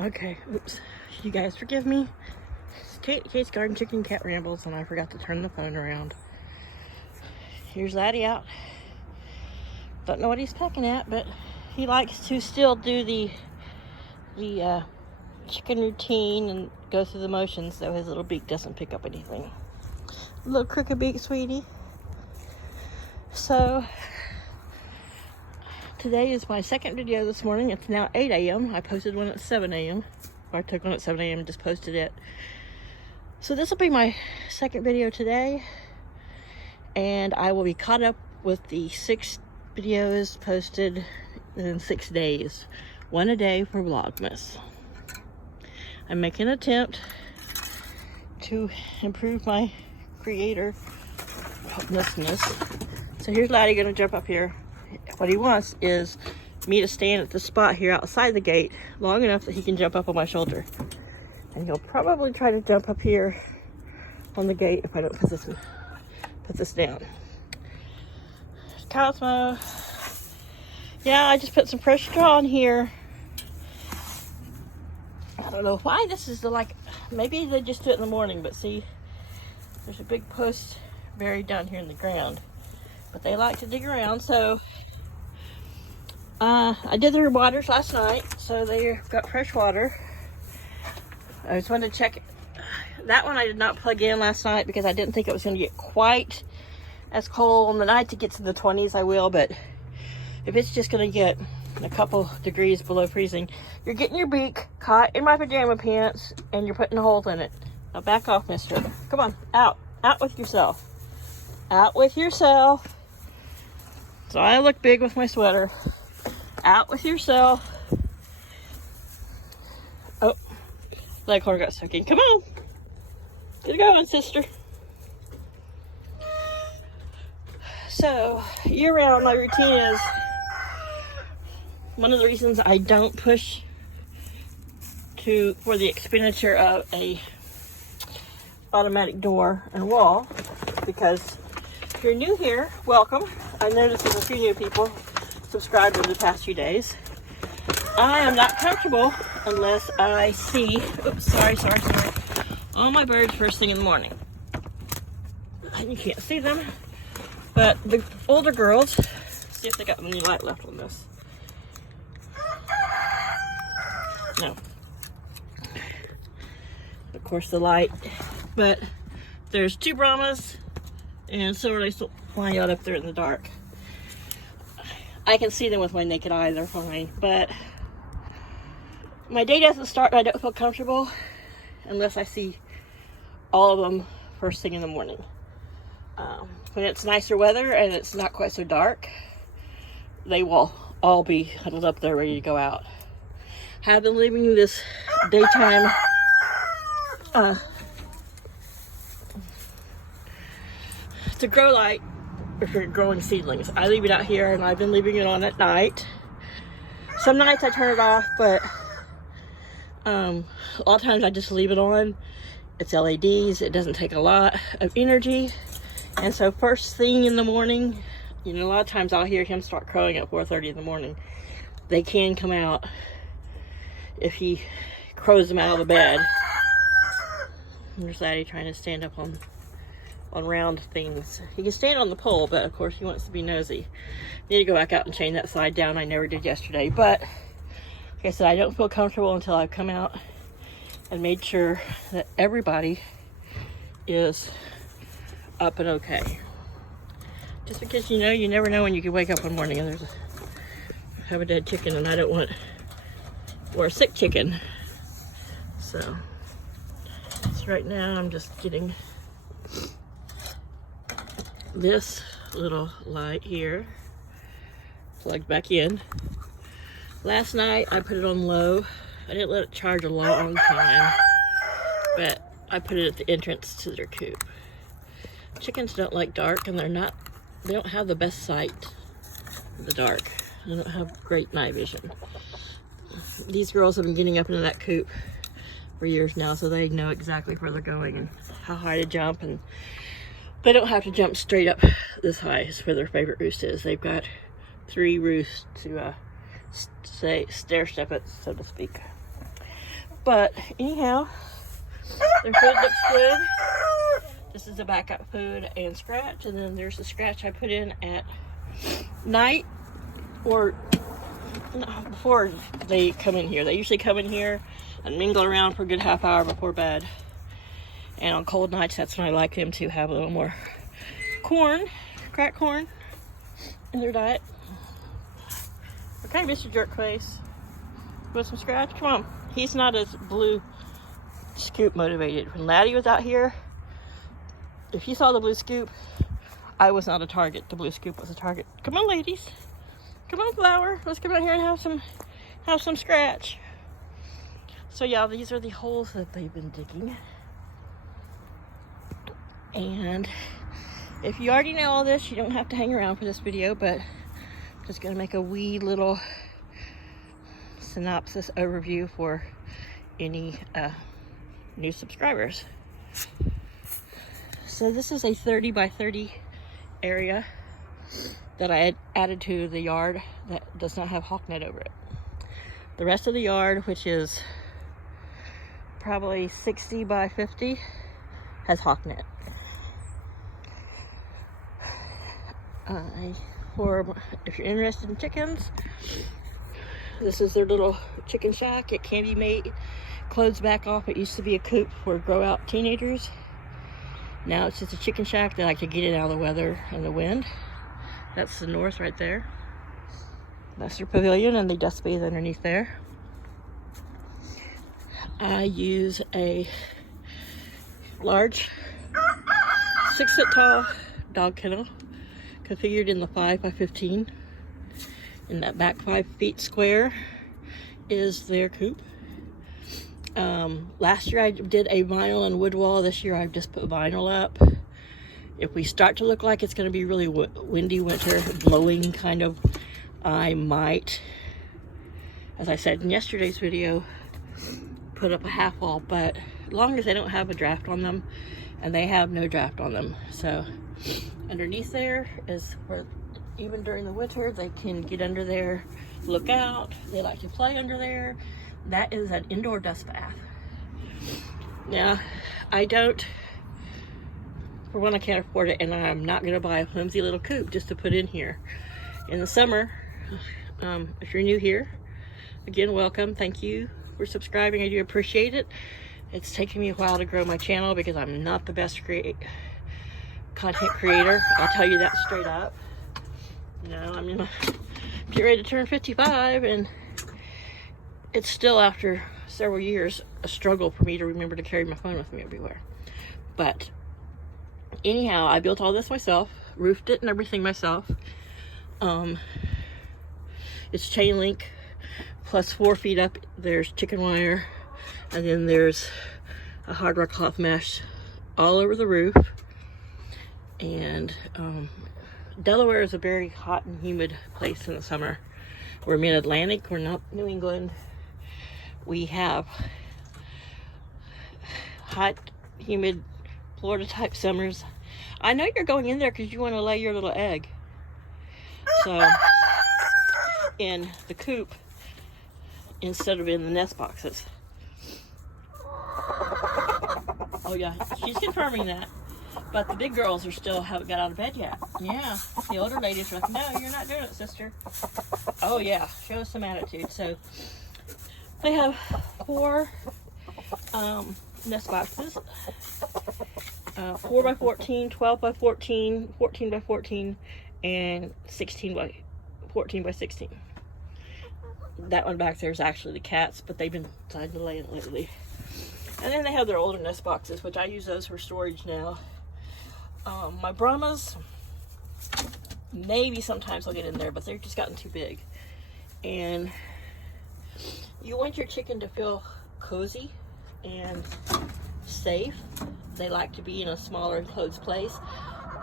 Okay, oops. You guys forgive me. Kate's garden chicken cat rambles, and I forgot to turn the phone around. Here's Laddie out. Don't know what he's pecking at, but he likes to still do the chicken routine and go through the motions, so his little beak doesn't pick up anything. Little crooked beak, sweetie. So today is my second video this morning. It's now 8 a.m. I posted one at 7 a.m. Or I took one at 7 a.m. and just posted it. So this will be my second video today. And I will be caught up with the 6 videos posted in 6 days. 1 a day for Vlogmas. I'm making an attempt to improve my creator-ness. So here's Laddie gonna jump up here. What he wants is me to stand at the spot here outside the gate long enough that he can jump up on my shoulder. And he'll probably try to jump up here on the gate if I don't put this down. Cosmo. Yeah, I just put some fresh straw in here. I don't know why this is maybe they just do it in the morning, but see, there's a big post buried down here in the ground. But they like to dig around, so I did their waters last night, so they've got fresh water. I just wanted to check it. That one I did not plug in last night because I didn't think it was going to get quite as cold on the night it gets in the 20s. I will, but if it's just going to get a couple degrees below freezing, you're getting your beak caught in my pajama pants and you're putting a hole in it. Now back off, mister. Come on, out with yourself. Out with yourself. So I look big with my sweater. Out with yourself. Oh, Leghorn got soaking. Come on. Get going, sister. So, year-round, my routine is one of the reasons I don't push for the expenditure of a automatic door and wall, because if you're new here, welcome. I noticed there's a few new people subscribed over the past few days. I am not comfortable unless I see, oops, sorry, all my birds first thing in the morning. You can't see them, but the older girls, see if they got any light left on this. No. Of course the light, but there's 2 Brahmas, and so are they still flying out up there in the dark. I can see them with my naked eye, they're fine, but my day doesn't start and I don't feel comfortable unless I see all of them first thing in the morning. When it's nicer weather and it's not quite so dark, they will all be huddled up there ready to go out. Have been leaving this daytime to grow light for growing seedlings. I leave it out here and I've been leaving it on at night. Some nights I turn it off, but a lot of times I just leave it on. It's LEDs, it doesn't take a lot of energy. And so first thing in the morning, a lot of times I'll hear him start crowing at 4:30 in the morning. They can come out if he crows them out of the bed. There's Laddie trying to stand up on round things. He can stand on the pole, but of course he wants to be nosy. Need to go back out and chain that side down. I never did yesterday, but like I said, I don't feel comfortable until I've come out and made sure that everybody is up and okay. Just because you never know when you can wake up one morning and have a dead chicken, and I don't want, or a sick chicken. So right now I'm just getting this little light here plugged back in. Last night I put it on low. I didn't let it charge a long time, but I put it at the entrance to their coop. Chickens don't like dark, and they don't have the best sight in the dark. They don't have great night vision. These girls have been getting up into that coop for years now, so they know exactly where they're going and how high to jump, and they don't have to jump straight up this high is where their favorite roost is. They've got 3 roosts to stair step it, so to speak. But anyhow, their food looks good. This is the backup food and scratch, and then there's the scratch I put in at night or before they come in here. They usually come in here and mingle around for a good half hour before bed. And on cold nights, that's when I like them to have a little more corn, cracked corn in their diet. Okay, Mr. Jerkface. You want some scratch? Come on. He's not as blue scoop motivated. When Laddie was out here, if you saw the blue scoop, I was not a target. The blue scoop was a target. Come on, ladies. Come on, Flower. Let's come out here and have some scratch. So yeah, these are the holes that they've been digging. And if you already know all this, you don't have to hang around for this video, but I'm just gonna make a wee little synopsis overview for any new subscribers. So this is a 30 by 30 area that I had added to the yard that does not have hawk net over it. The rest of the yard, which is probably 60 by 50, has hawk net. If you're interested in chickens, this is their little chicken shack. It can be made, closed back off. It used to be a coop for grow out teenagers. Now it's just a chicken shack that I could get it out of the weather and the wind. That's the north right there. That's their pavilion, and they dust bathe underneath there. I use a large 6 foot tall dog kennel configured in the 5 by 15. In that back 5 feet square is their coop. Last year I did a vinyl and wood wall. This year I've just put vinyl up. If we start to look like it's going to be really windy winter, blowing kind of, I might, as I said in yesterday's video, put up a half wall, but as long as they don't have a draft on them, and they have no draft on them. So underneath there is where, even during the winter, they can get under there, look out. They like to play under there. That is an indoor dust bath. Now, for one, I can't afford it, and I'm not going to buy a flimsy little coop just to put in here. In the summer, if you're new here, again, welcome. Thank you for subscribing. I do appreciate it. It's taken me a while to grow my channel because I'm not the best content creator. I'll tell you that straight up. You know, I'm gonna get ready to turn 55, and it's still, after several years, a struggle for me to remember to carry my phone with me everywhere. But anyhow, I built all this myself, roofed it and everything myself. It's chain link plus 4 feet up. There's chicken wire, and then there's a hard rock cloth mesh all over the roof. And Delaware is a very hot and humid place in the summer. We're mid-Atlantic, we're not New England. We have hot, humid, Florida type summers. I know you're going in there because you want to lay your little egg. So in the coop instead of in the nest boxes. Oh yeah, she's confirming that. But the big girls haven't got out of bed yet. Yeah, the older ladies are like, no, you're not doing it, sister. Oh yeah, show us some attitude. So they have 4 nest boxes. 4 by 14, 12 by 14, 14 by 14, and 16 by 14 by 16. That one back there is actually the cats, but they've been deciding to lay it lately. And then they have their older nest boxes, which I use those for storage now. My Brahmas, maybe sometimes I'll get in there, but they've just gotten too big. And you want your chicken to feel cozy and safe. They like to be in a smaller enclosed place,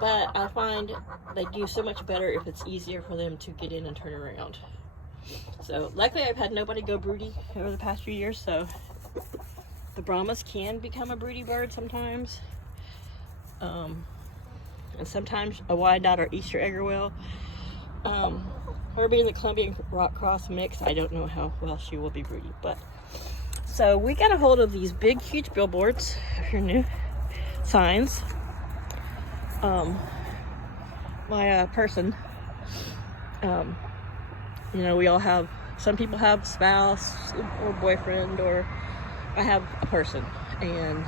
but I find they do so much better if it's easier for them to get in and turn around. So luckily I've had nobody go broody over the past few years, so the Brahmas can become a broody bird sometimes. And sometimes a wide-dot or Easter egger will. Her being the Colombian rock cross mix, I don't know how well she will be broody, but So we got a hold of these big, huge billboards, if you're new, signs. My person, you know, we all have, some people have spouse or boyfriend, or I have a person, and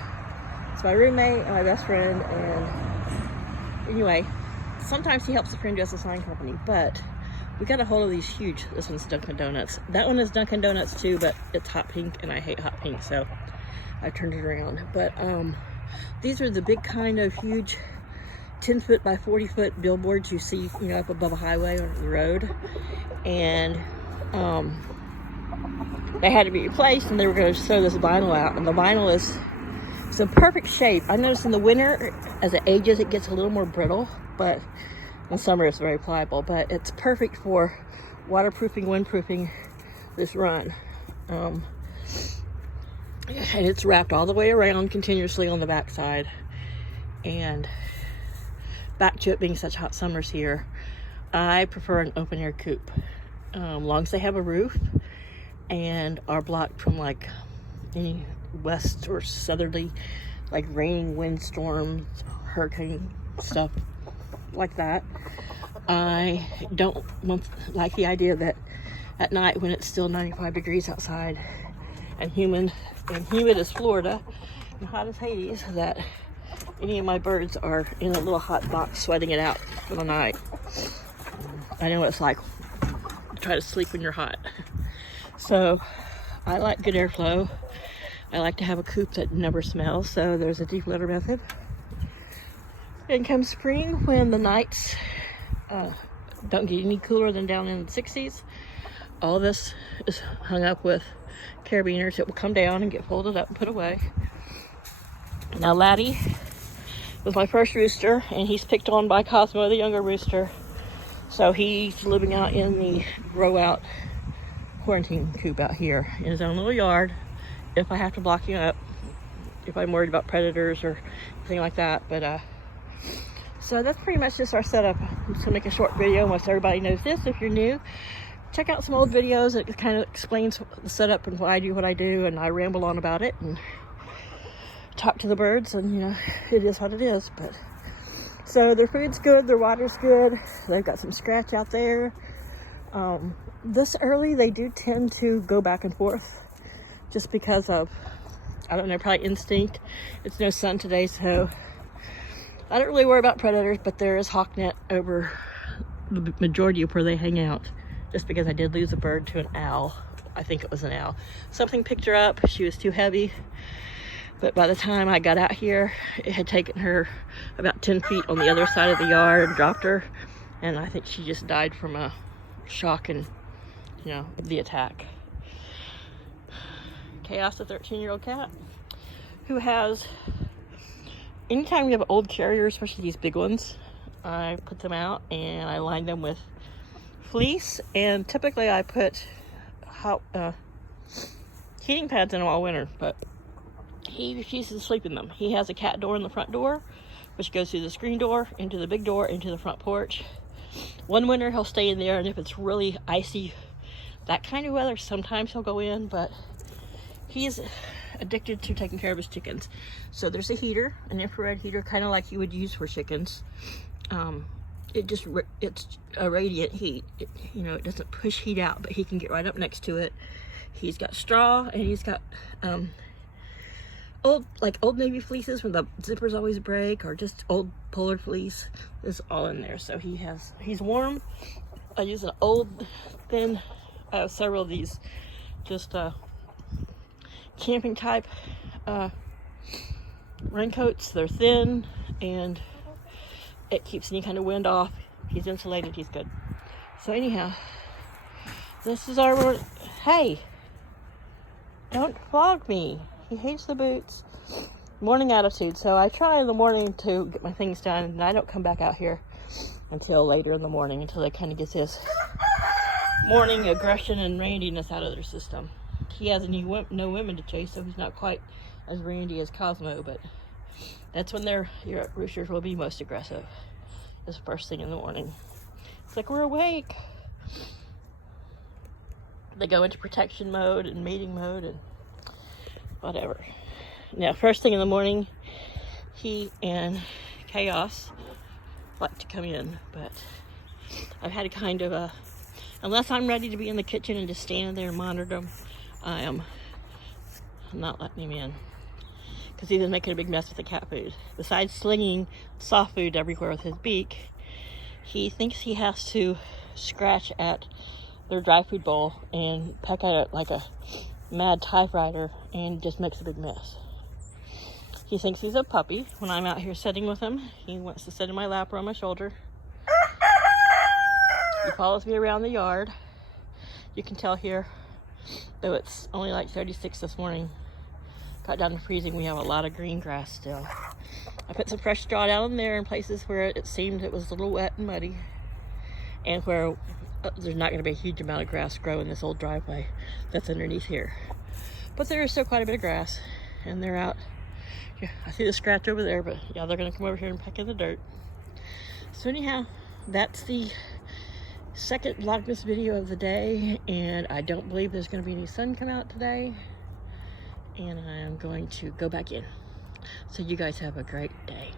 it's my roommate and my best friend. And anyway, sometimes he helps a friend who has a sign company, but we got a hold of these huge, this one's Dunkin' Donuts. That one is Dunkin' Donuts too, but it's hot pink and I hate hot pink, so I turned it around. But these are the big kind of huge 10-foot by 40-foot billboards you see, you know, up above a highway or the road. And they had to be replaced, and they were going to sew this vinyl out, and the vinyl is in perfect shape. I noticed in the winter, as it ages, it gets a little more brittle, but in summer it's very pliable. But it's perfect for waterproofing, windproofing this run. And it's wrapped all the way around continuously on the back side. And back to it being such hot summers here, I prefer an open air coop. Long as they have a roof and are blocked from like any west or southerly, like rain, windstorms, hurricane stuff like that. I don't like the idea that at night when it's still 95 degrees outside and humid as Florida and hot as Hades, that any of my birds are in a little hot box sweating it out for the night. I know what it's like to try to sleep when you're hot. So I like good airflow. I like to have a coop that never smells, so there's a deep litter method. And come spring, when the nights don't get any cooler than down in the 60s, all this is hung up with carabiners. It will come down and get folded up and put away. Now Laddie was my first rooster, and he's picked on by Cosmo, the younger rooster. So he's living out in the grow out quarantine coop out here in his own little yard. If I have to block him up, if I'm worried about predators or anything like that. But so that's pretty much just our setup. I'm just gonna make a short video once everybody knows this. If you're new, check out some old videos. It kind of explains the setup and why I do what I do, and I ramble on about it and talk to the birds, and you know, it is what it is. But so their food's good, their water's good, they've got some scratch out there. This early they do tend to go back and forth just because of, I don't know, probably instinct. It's no sun today, so I don't really worry about predators, but there is hawk net over the majority of where they hang out, just because I did lose a bird to an owl. I think it was an owl. Something picked her up, she was too heavy. But by the time I got out here, it had taken her about 10 feet on the other side of the yard and dropped her. And I think she just died from a shock and, you know, the attack. Chaos, a 13-year-old cat who has, anytime we have old carriers, especially these big ones, I put them out and I line them with fleece. And typically I put heating pads in them all winter, but he refuses to sleep in them. He has a cat door in the front door, which goes through the screen door, into the big door, into the front porch. One winter he'll stay in there, and if it's really icy, that kind of weather, sometimes he'll go in, but he's addicted to taking care of his chickens. So there's a heater, an infrared heater, kind of like you would use for chickens. It's a radiant heat. You know, it doesn't push heat out, but he can get right up next to it. He's got straw, and he's got old Navy fleeces where the zippers always break, or just old polar fleece is all in there. So he's warm. I use an old thin, several of these just camping type raincoats. They're thin and it keeps any kind of wind off. He's insulated, he's good. So anyhow, this is our, hey, don't flog me. He hates the boots. Morning attitude. So I try in the morning to get my things done, and I don't come back out here until later in the morning, until they kind of get this morning aggression and randiness out of their system. He has no women to chase, so he's not quite as randy as Cosmo, but that's when your roosters will be most aggressive, is first thing in the morning. It's like, we're awake. They go into protection mode and mating mode, and whatever. Now, first thing in the morning, he and Chaos like to come in, but I've had a kind of a, unless I'm ready to be in the kitchen and just stand there and monitor them, I am not letting him in, because he's been making a big mess with the cat food. Besides slinging soft food everywhere with his beak, he thinks he has to scratch at their dry food bowl and peck at it like a mad typewriter, and just makes a big mess. He thinks he's a puppy. When I'm out here sitting with him, he wants to sit in my lap or on my shoulder. He follows me around the yard. You can tell here, though it's only like 36 this morning, got down to freezing, we have a lot of green grass still. I put some fresh straw down in there in places where it seemed it was a little wet and muddy, and where there's not going to be a huge amount of grass grow in this old driveway that's underneath here. But there is still quite a bit of grass, and they're out. Yeah, I see the scratch over there, but yeah, they're going to come over here and peck in the dirt. So anyhow, that's the second Vlogmas video of the day, and I don't believe there's going to be any sun come out today, and I am going to go back in. So you guys have a great day.